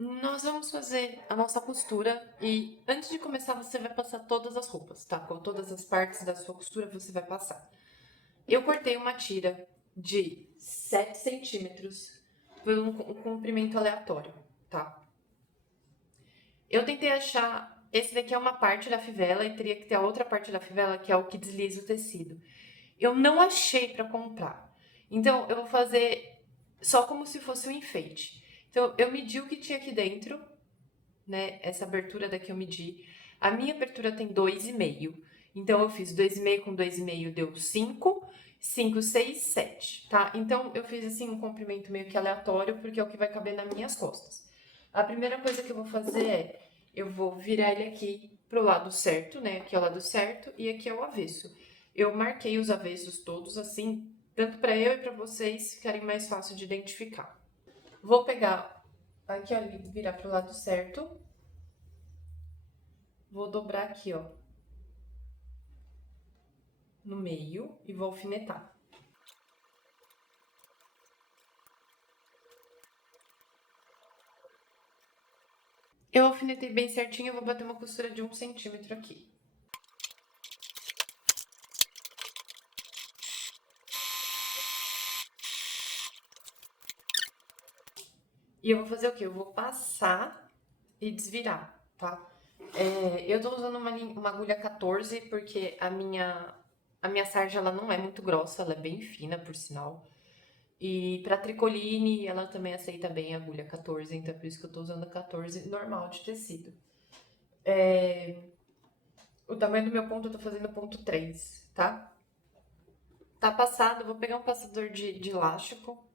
Nós vamos fazer a nossa costura e antes de começar você vai passar todas as roupas, tá? Com todas as partes da sua costura você vai passar. Eu cortei uma tira de 7 centímetros por um comprimento aleatório, tá? Eu tentei achar, esse daqui é uma parte da fivela e teria que ter a outra parte da fivela que é o que desliza o tecido. Eu não achei para comprar. Então eu vou fazer só como se fosse um enfeite. Então eu medi o que tinha aqui dentro, né? Essa abertura daqui eu medi. A minha abertura tem 2,5. Então eu fiz 2,5 com 2,5 deu 5, 5, 6, 7, tá? Então eu fiz assim um comprimento meio que aleatório porque é o que vai caber nas minhas costas. A primeira coisa que eu vou fazer é eu vou virar ele aqui pro lado certo, né? Aqui é o lado certo e aqui é o avesso. Eu marquei os avessos todos assim, tanto para eu e para vocês ficarem mais fácil de identificar. Vou pegar aqui, ó, virar pro lado certo. Vou dobrar aqui, ó, no meio e vou alfinetar. Eu alfinetei bem certinho, eu vou bater uma costura de 1 centímetro aqui. E eu vou fazer o quê? Eu vou passar e desvirar, tá? Eu tô usando uma agulha 14 porque a minha sarja ela não é muito grossa, ela é bem fina, por sinal. E pra tricoline, ela também aceita bem a agulha 14, então é por isso que eu tô usando a 14 normal de tecido. O tamanho do meu ponto eu tô fazendo ponto 3, tá? Tá passado, eu vou pegar um passador de elástico.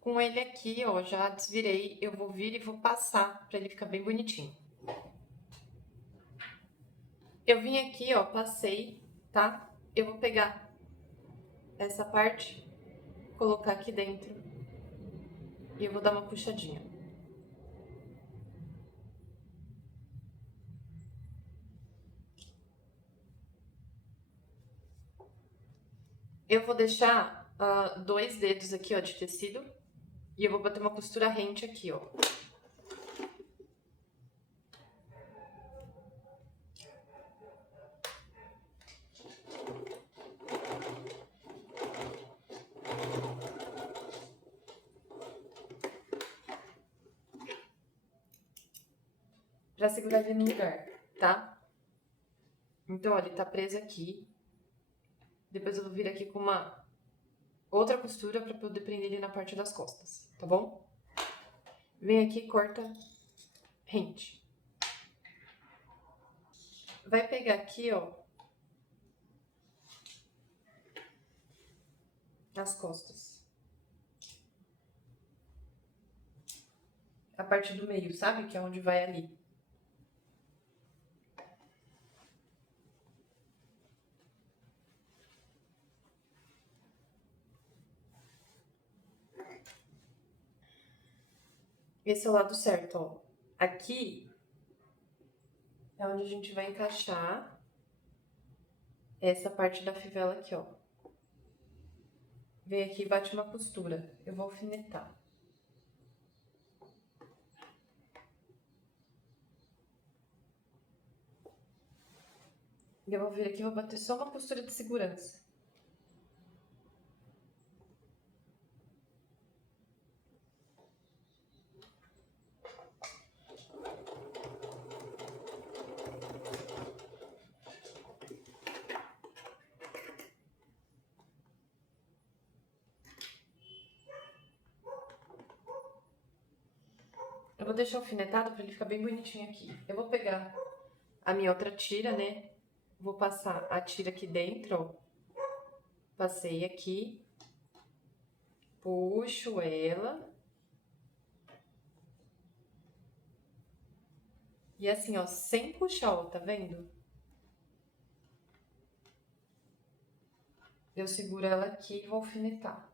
Com ele aqui, ó, já desvirei, eu vou vir e vou passar pra ele ficar bem bonitinho. Eu vim aqui, ó, passei, tá? Eu vou pegar essa parte, colocar aqui dentro e eu vou dar uma puxadinha. Eu vou deixar 2 dedos aqui, ó, de tecido e eu vou bater uma costura rente aqui, ó. Pra segurar ele no lugar, tá? Então, ó, ele tá preso aqui. Depois eu vou vir aqui com uma outra costura pra poder prender ele na parte das costas, tá bom? Vem aqui e corta rente. Vai pegar aqui, ó, as costas. A parte do meio, sabe? Que é onde vai ali. Esse é o lado certo, ó. Aqui é onde a gente vai encaixar essa parte da fivela aqui, ó. Vem aqui e bate uma costura. Eu vou alfinetar. E eu vou vir aqui e vou bater só uma costura de segurança. Eu vou deixar alfinetado pra ele ficar bem bonitinho aqui. Eu vou pegar a minha outra tira, né? Vou passar a tira aqui dentro, ó. Passei aqui. Puxo ela. E assim, ó, sem puxar, ó, tá vendo? Eu seguro ela aqui e vou alfinetar.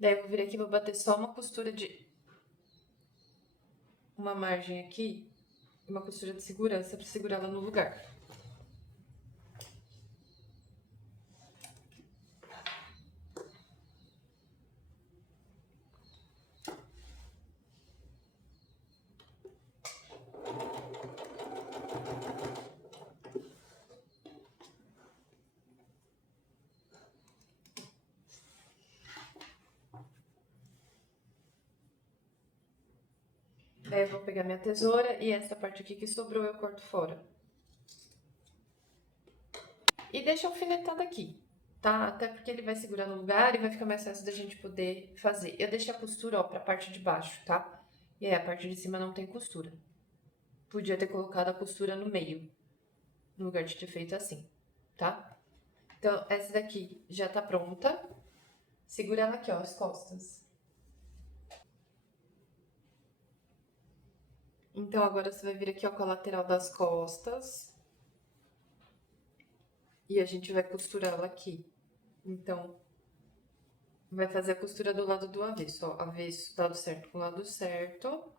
Daí eu vou vir aqui e vou bater só uma costura de... uma margem aqui, uma costura de segurança pra segurar ela no lugar. Daí eu vou pegar minha tesoura e essa parte aqui que sobrou eu corto fora. E deixa alfinetado aqui, tá? Até porque ele vai segurar no lugar e vai ficar mais fácil da gente poder fazer. Eu deixei a costura, ó, pra parte de baixo, tá? E aí a parte de cima não tem costura. Podia ter colocado a costura no meio, no lugar de ter feito assim, tá? Então, essa daqui já tá pronta. Segura ela aqui, ó, as costas. Então, agora você vai vir aqui, ó, com a lateral das costas. E a gente vai costurar ela aqui. Então, vai fazer a costura do lado do avesso, ó. Avesso, lado certo com lado certo.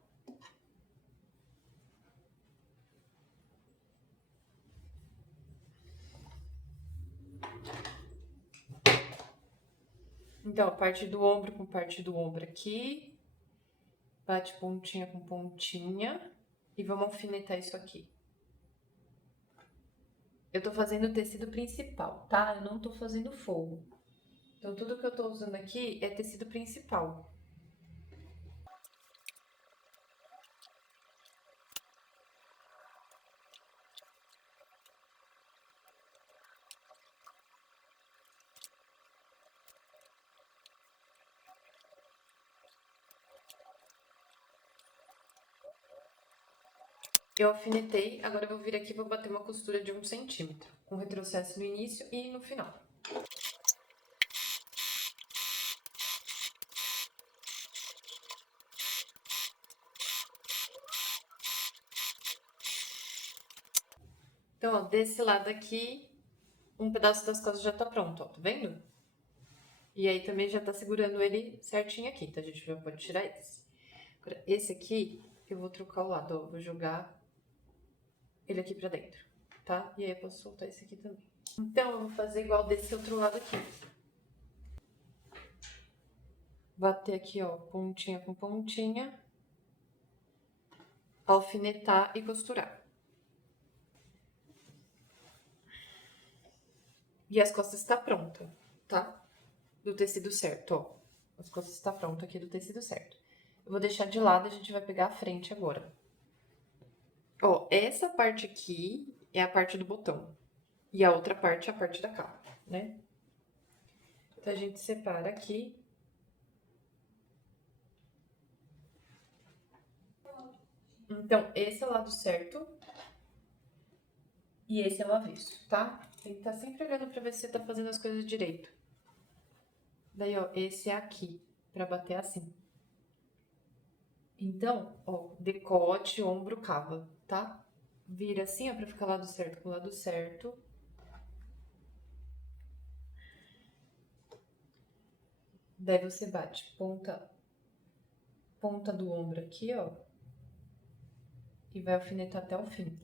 Então, a parte do ombro com parte do ombro aqui. Bate pontinha com pontinha. E vamos alfinetar isso aqui. Eu tô fazendo o tecido principal, tá? Eu não tô fazendo forro. Então, tudo que eu tô usando aqui é tecido principal. Eu alfinetei, agora eu vou vir aqui e vou bater uma costura de 1 centímetro, com retrocesso no início e no final. Então, ó, desse lado aqui, um pedaço das costas já tá pronto, ó, tá vendo? E aí também já tá segurando ele certinho aqui, então a gente já pode tirar esse. Agora, esse aqui, eu vou trocar o lado, ó, vou jogar ele aqui pra dentro, tá? E aí eu posso soltar esse aqui também. Então, eu vou fazer igual desse outro lado aqui. Bater aqui, ó, pontinha com pontinha. Alfinetar e costurar. E as costas está pronta, tá? Do tecido certo, ó. As costas está pronta aqui do tecido certo. Eu vou deixar de lado, a gente vai pegar a frente agora. Ó, essa parte aqui é a parte do botão. E a outra parte é a parte da capa, né? Então, a gente separa aqui. Então, esse é o lado certo. E esse é o avesso, tá? Tem que estar sempre olhando pra ver se você tá fazendo as coisas direito. Daí, ó, esse é aqui, pra bater assim. Então, ó, decote, ombro, cava, tá? Vira assim, ó, pra ficar lado certo com lado certo. Daí você bate ponta do ombro aqui, ó. E vai alfinetar até o fim.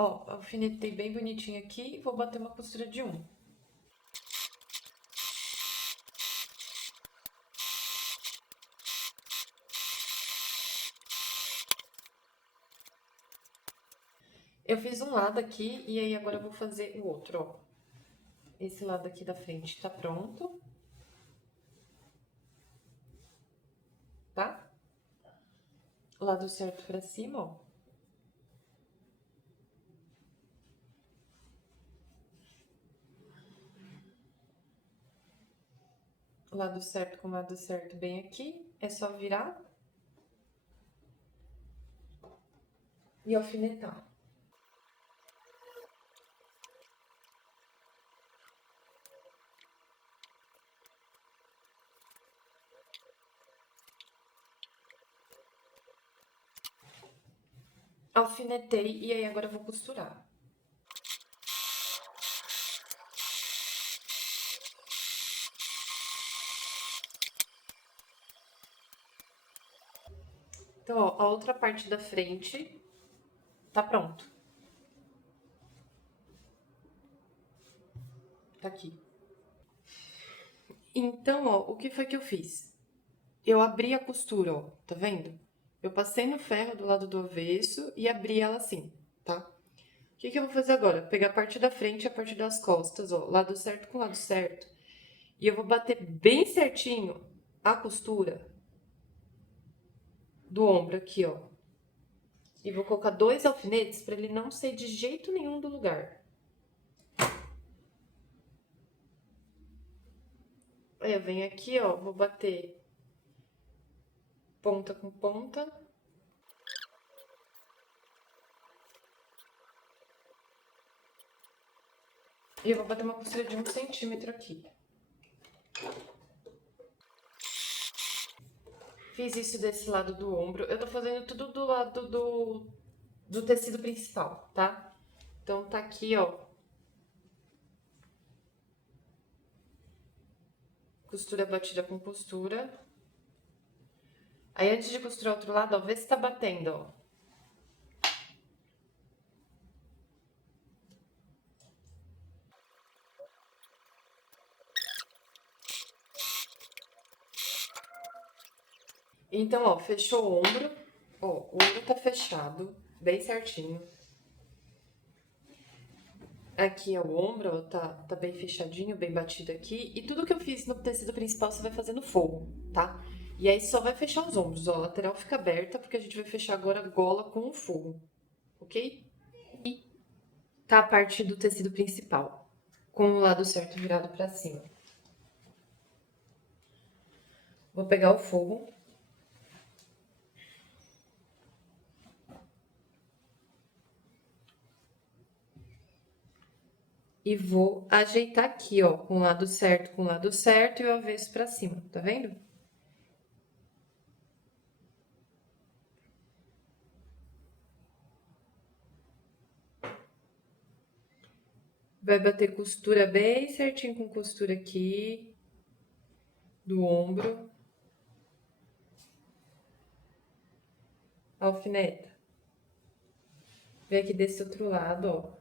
Ó, alfinetei bem bonitinho aqui e vou bater uma costura de um. Eu fiz um lado aqui e aí agora eu vou fazer o outro, ó. Esse lado aqui da frente tá pronto. Tá? O lado certo pra cima, ó. O lado certo com o lado certo bem aqui. É só virar e alfinetar. Alfinetei e aí agora eu vou costurar. Então, ó, a outra parte da frente tá pronto. Tá aqui. Então, ó, o que foi que eu fiz? Eu abri a costura, ó, tá vendo? Eu passei no ferro do lado do avesso e abri ela assim, tá? O que que eu vou fazer agora? Pegar a parte da frente e a parte das costas, ó, lado certo com lado certo. E eu vou bater bem certinho a costura do ombro aqui, ó. E vou colocar 2 alfinetes para ele não sair de jeito nenhum do lugar. Aí eu venho aqui, ó, vou bater ponta com ponta. E eu vou bater uma costura de 1 centímetro aqui. Fiz isso desse lado do ombro. Eu tô fazendo tudo do lado do tecido principal, tá? Então tá aqui, ó. Costura batida com costura. Aí antes de costurar o outro lado, ó, vê se tá batendo, ó. Então, ó, fechou o ombro. Ó, o ombro tá fechado, bem certinho. Aqui é o ombro, ó, tá bem fechadinho, bem batido aqui. E tudo que eu fiz no tecido principal você vai fazer no forro, tá? E aí só vai fechar os ombros, ó. A lateral fica aberta, porque a gente vai fechar agora a gola com o forro, ok? E tá a parte do tecido principal, com o lado certo virado pra cima. Vou pegar o forro. E vou ajeitar aqui, ó, com o lado certo com o lado certo e o avesso pra cima, tá vendo? Vai bater costura bem certinho com costura aqui do ombro. Alfineta. Vem aqui desse outro lado, ó.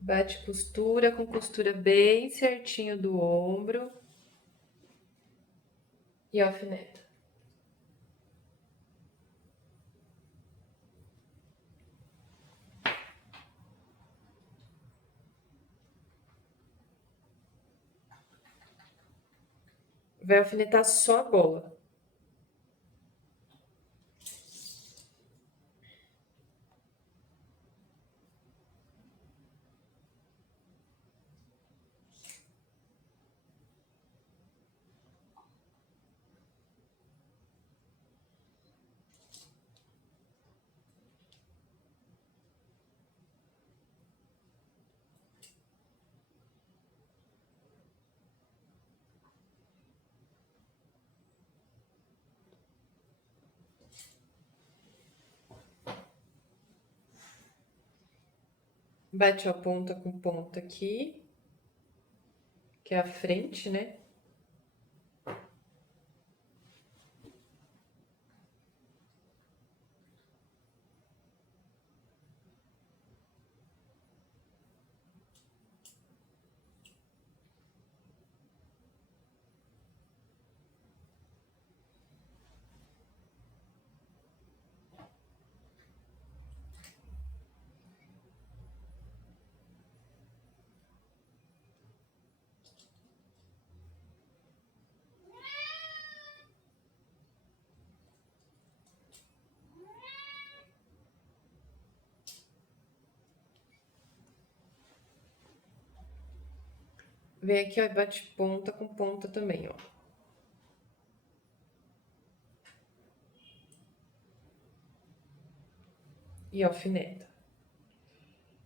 Bate costura com costura bem certinho do ombro. E alfineta. Vai alfinetar só a gola. Bate a ponta com ponta aqui, que é a frente, né? Vem aqui, ó, e bate ponta com ponta também, ó. E alfineta.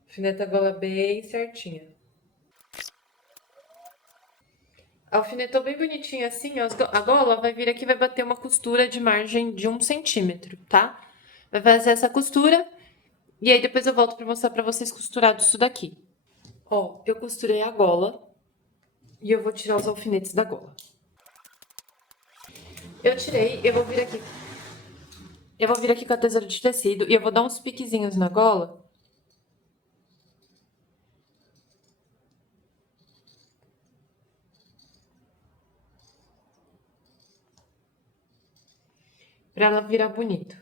Alfineta a gola bem certinha. Alfinetou bem bonitinho assim, ó, a gola vai vir aqui e vai bater uma costura de margem de 1 centímetro, tá? Vai fazer essa costura e aí depois eu volto pra mostrar pra vocês costurado isso daqui. Ó, eu costurei a gola e eu vou tirar os alfinetes da gola. Eu tirei, eu vou vir aqui. Eu vou vir aqui com a tesoura de tecido e eu vou dar uns piquezinhos na gola. Pra ela virar bonito.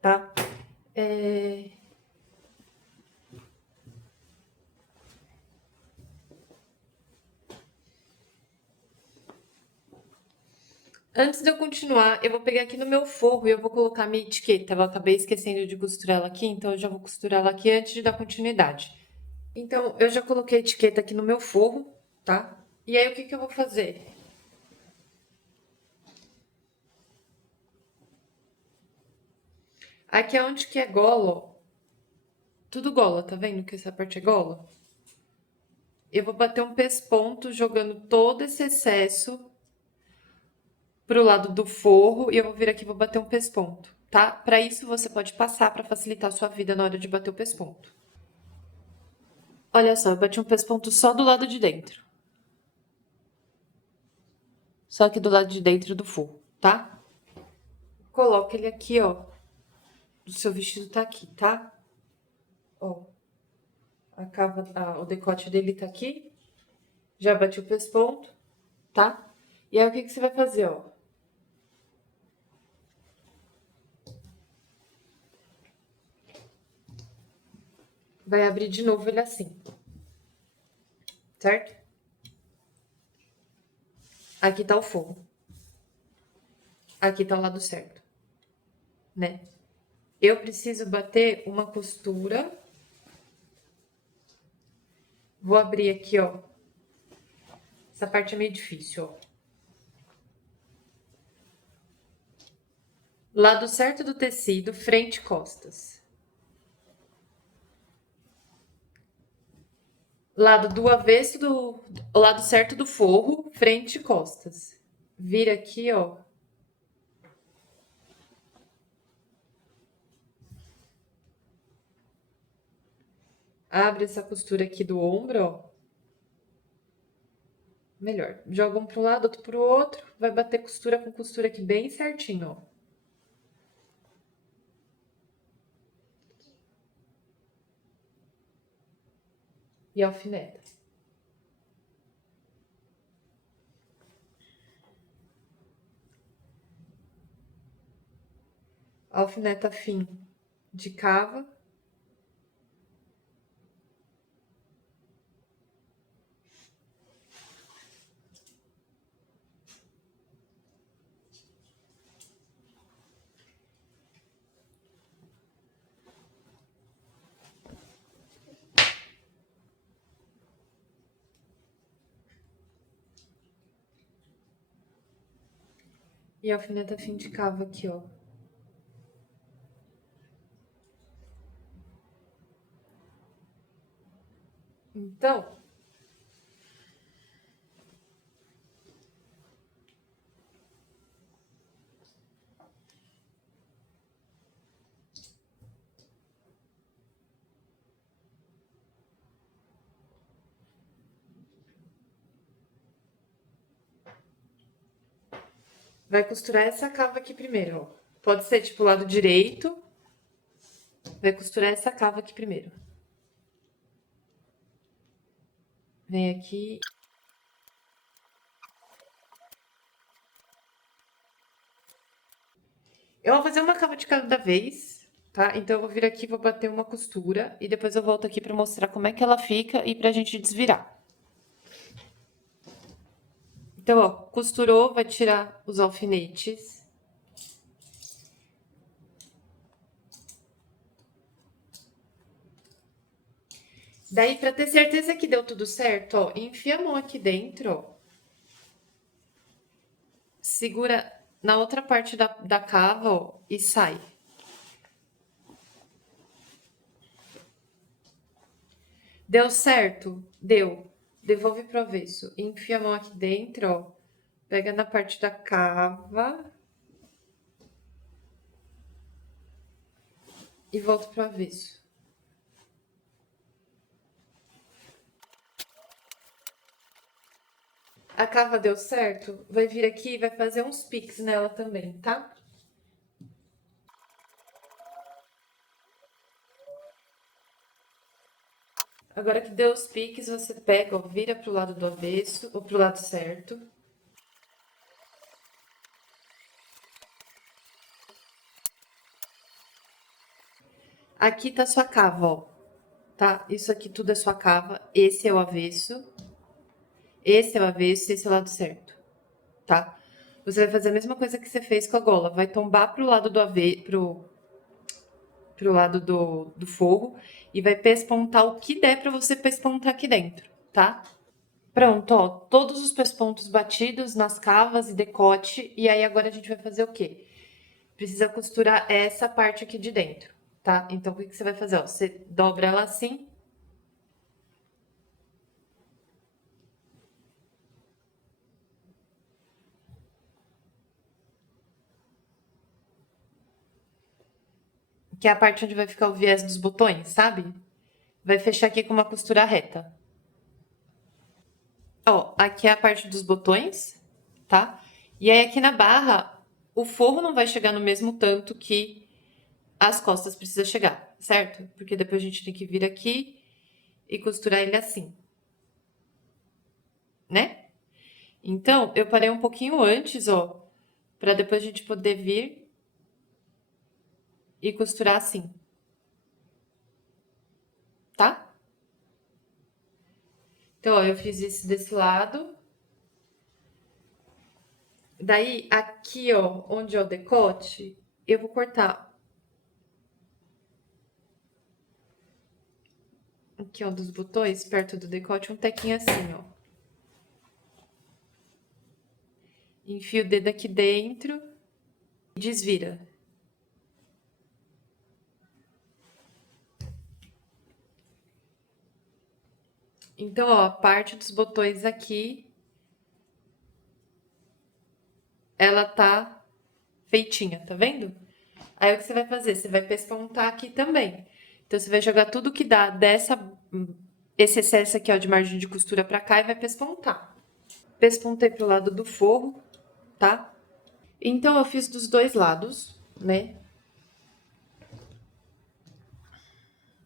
Tá? Antes de eu continuar, eu vou pegar aqui no meu forro e eu vou colocar minha etiqueta. Eu acabei esquecendo de costurar ela aqui, então eu já vou costurar ela aqui antes de dar continuidade. Então, eu já coloquei a etiqueta aqui no meu forro, tá? E aí, o que que eu vou fazer? Aqui é onde que é gola, ó. Tudo gola, tá vendo que essa parte é gola? Eu vou bater um pesponto jogando todo esse excesso pro lado do forro e eu vou vir aqui e vou bater um pesponto, tá? Pra isso, você pode passar pra facilitar a sua vida na hora de bater o pesponto. Olha só, eu bati um pesponto só do lado de dentro. Só aqui do lado de dentro do forro, tá? Coloca ele aqui, ó. O seu vestido tá aqui, tá? Ó. O decote dele tá aqui. Já bati o pesponto, tá? E aí, o que que você vai fazer, ó? Vai abrir de novo ele assim, certo? Aqui tá o forro. Aqui tá o lado certo, né? Eu preciso bater uma costura. Vou abrir aqui, ó. Essa parte é meio difícil, ó. Lado certo do tecido, frente e costas. Lado do avesso do... O lado certo do forro, frente e costas. Vira aqui, ó. Abre essa costura aqui do ombro, ó. Melhor. Joga um pro lado, outro pro outro. Vai bater costura com costura aqui bem certinho, ó. E alfineta. Alfineta fim de cava. E alfineta fim de cava aqui, ó. Então, vai costurar essa cava aqui primeiro, ó. Pode ser tipo o lado direito. Vai costurar essa cava aqui primeiro. Vem aqui. Eu vou fazer uma cava de cada vez, tá? Então eu vou vir aqui, vou bater uma costura e depois eu volto aqui pra mostrar como é que ela fica e pra gente desvirar. Então, ó, costurou, vai tirar os alfinetes. Daí, pra ter certeza que deu tudo certo, ó, enfia a mão aqui dentro, ó. Segura na outra parte da cava, ó, e sai. Deu certo? Deu. Devolve pro avesso. Enfia a mão aqui dentro, ó. Pega na parte da cava e volta pro avesso. A cava deu certo? Vai vir aqui e vai fazer uns piques nela também, tá? Agora que deu os piques, você pega, ó, vira pro lado do avesso ou pro lado certo. Aqui tá sua cava, ó. Tá? Isso aqui tudo é sua cava. Esse é o avesso. Esse é o avesso e esse é o lado certo. Tá? Você vai fazer a mesma coisa que você fez com a gola. Vai tombar pro lado do pro lado do forro e vai pespontar o que der pra você pespontar aqui dentro, tá? Pronto, ó, todos os pespontos batidos nas cavas e decote. E aí agora a gente vai fazer o quê? Precisa costurar essa parte aqui de dentro, tá? Então o que que você vai fazer? Ó, você dobra ela assim. Que é a parte onde vai ficar o viés dos botões, sabe? Vai fechar aqui com uma costura reta. Ó, aqui é a parte dos botões, tá? E aí aqui na barra, o forro não vai chegar no mesmo tanto que as costas precisa chegar, certo? Porque depois a gente tem que vir aqui e costurar ele assim, né? Então, eu parei um pouquinho antes, ó, pra depois a gente poder vir e costurar assim, tá? Então, ó, eu fiz isso desse lado. Daí, aqui, ó, onde é o decote, eu vou cortar aqui, ó, dos botões, perto do decote, um tequinho assim, ó. Enfia o dedo aqui dentro e desvira. Então, ó, a parte dos botões aqui, ela tá feitinha, tá vendo? Aí o que você vai fazer? Você vai pespontar aqui também. Então, você vai jogar tudo que dá esse excesso aqui, ó, de margem de costura pra cá e vai pespontar. Pespontei pro lado do forro, tá? Então, eu fiz dos dois lados, né?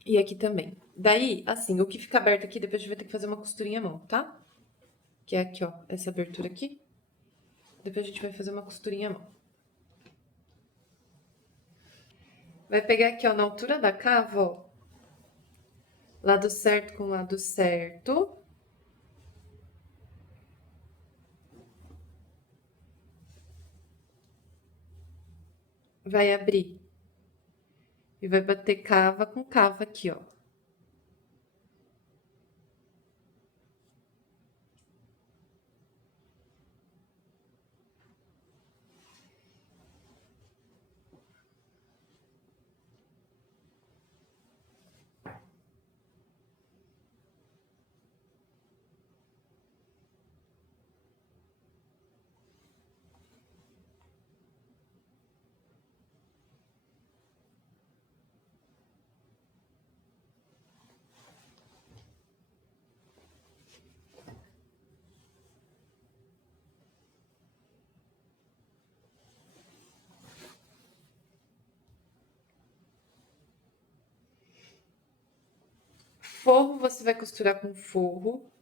E aqui também. Daí, assim, o que fica aberto aqui, depois a gente vai ter que fazer uma costurinha à mão, tá? Que é aqui, ó, essa abertura aqui. Depois a gente vai fazer uma costurinha à mão. Vai pegar aqui, ó, na altura da cava, ó. Lado certo com lado certo. Vai abrir. E vai bater cava com cava aqui, ó. Forro você vai costurar com forro.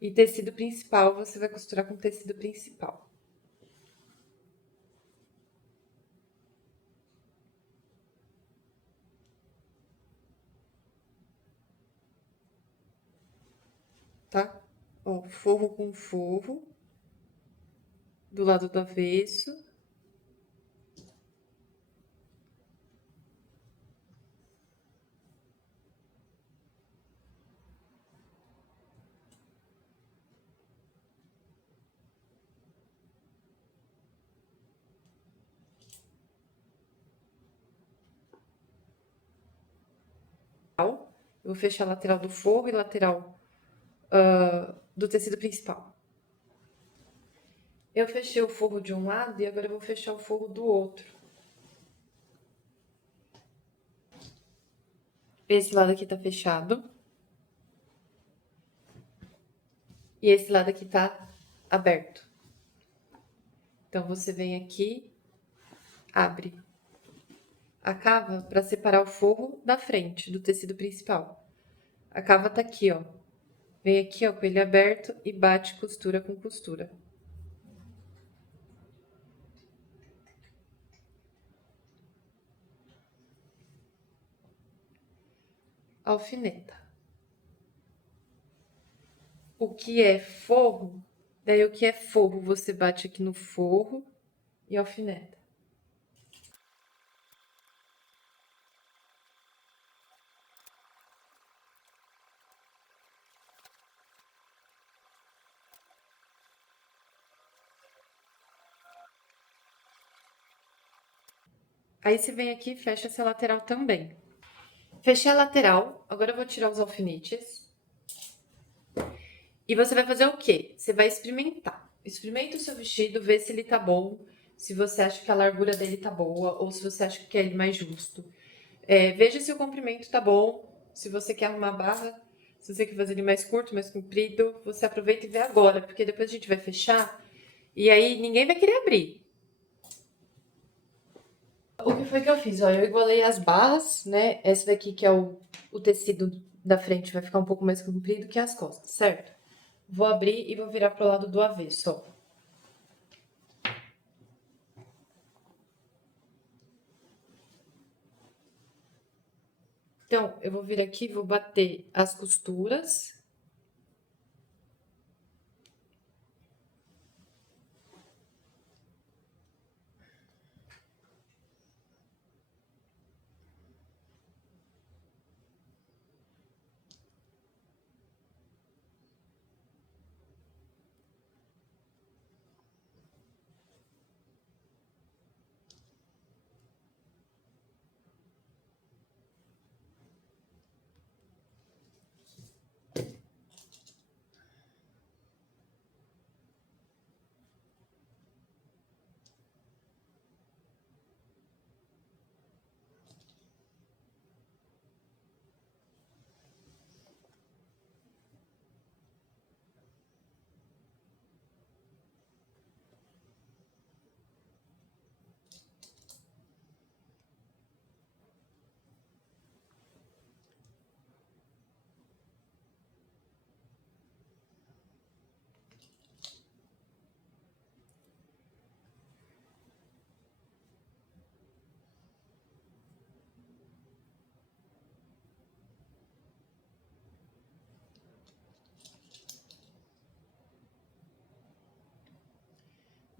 E tecido principal você vai costurar com tecido principal. tá? Ó, forro com forro, do lado do avesso. Eu vou fechar a lateral do forro e lateral do tecido principal. Eu fechei o forro de um lado e agora eu vou fechar o forro do outro. Esse lado aqui tá fechado. E esse lado aqui tá aberto. Então, você vem aqui, abre a cava para separar o forro da frente do tecido principal. A cava tá aqui, ó. Vem aqui, ó, com ele aberto e bate costura com costura. Alfineta. O que é forro, daí o que é forro, você bate aqui no forro e alfineta. Aí você vem aqui e fecha essa lateral também. Fechei a lateral, agora eu vou tirar os alfinetes. E você vai fazer o quê? Você vai experimentar. Experimenta o seu vestido, vê se ele tá bom, se você acha que a largura dele tá boa, ou se você acha que quer ele mais justo. Veja se o comprimento tá bom, se você quer arrumar a barra, se você quer fazer ele mais curto, mais comprido, você aproveita e vê agora, porque depois a gente vai fechar e aí ninguém vai querer abrir. O que foi que eu fiz? Ó, eu igualei as barras, né? Essa daqui que é o tecido da frente vai ficar um pouco mais comprido que as costas, certo? Vou abrir e vou virar pro lado do avesso, ó. Então, eu vou vir aqui, vou bater as costuras.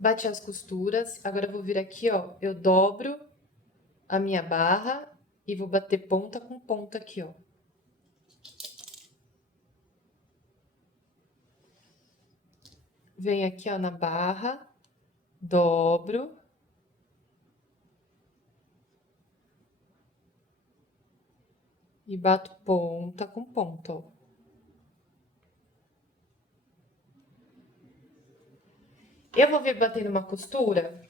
Bati as costuras. Agora eu vou vir aqui, ó. Eu dobro a minha barra e vou bater ponta com ponta aqui, ó. Venho aqui, ó, na barra, dobro. E bato ponta com ponta, ó. Eu vou vir batendo uma costura.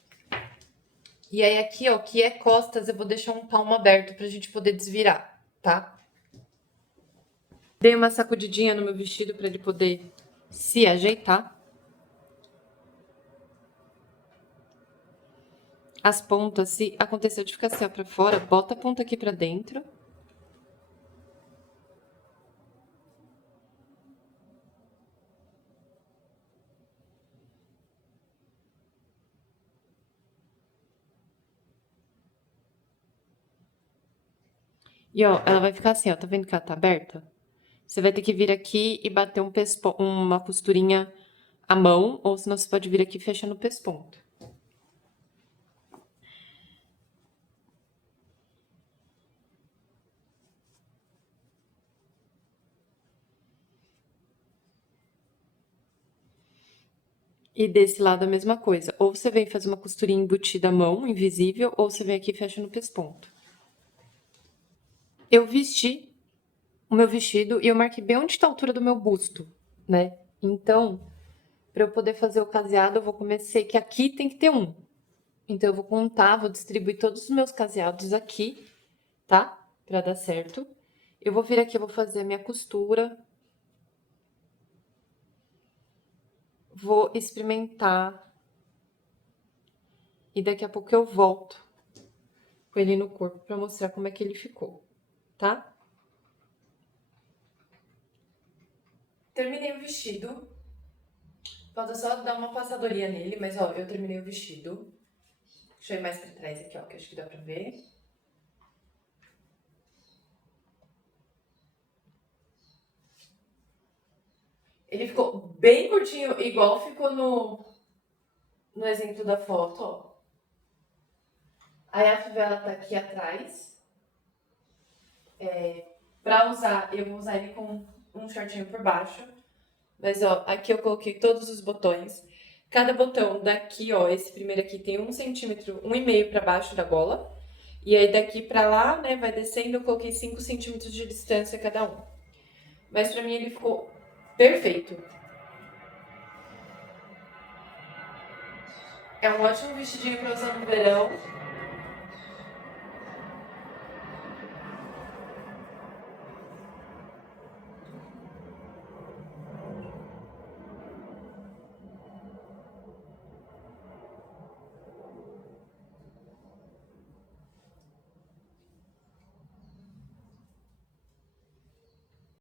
E aí aqui, ó, que é costas, eu vou deixar um palmo aberto pra gente poder desvirar, tá? Dei uma sacudidinha no meu vestido pra ele poder se ajeitar. As pontas, se aconteceu de ficar assim, ó, pra fora, bota a ponta aqui pra dentro. E, ó, ela vai ficar assim, ó, tá vendo que ela tá aberta? Você vai ter que vir aqui e bater uma costurinha à mão, ou senão você pode vir aqui fechando o pesponto. E desse lado a mesma coisa. Ou você vem fazer uma costurinha embutida à mão, invisível, ou você vem aqui e fecha no pesponto. Eu vesti o meu vestido e eu marquei bem onde está a altura do meu busto, né? Então, para eu poder fazer o caseado, eu vou começar que aqui tem que ter um. Então, eu vou contar, vou distribuir todos os meus caseados aqui, tá? Para dar certo. Eu vou vir aqui, eu vou fazer a minha costura. Vou experimentar. E daqui a pouco eu volto com ele no corpo para mostrar como é que ele ficou, tá? Terminei o vestido. Falta só dar uma passadoria nele, mas ó, eu terminei o vestido. Deixa eu ir mais pra trás aqui, ó, que acho que dá pra ver. Ele ficou bem curtinho, igual ficou no exemplo da foto, ó. Aí a fivela tá aqui atrás. Pra usar, eu vou usar ele com um shortinho por baixo. Mas ó, aqui eu coloquei todos os botões. Cada botão daqui, ó, esse primeiro aqui tem 1 centímetro, 1,5 pra baixo da gola. E aí daqui pra lá, né, vai descendo, eu coloquei 5 centímetros de distância cada um. Mas pra mim ele ficou perfeito. É um ótimo vestidinho pra usar no verão.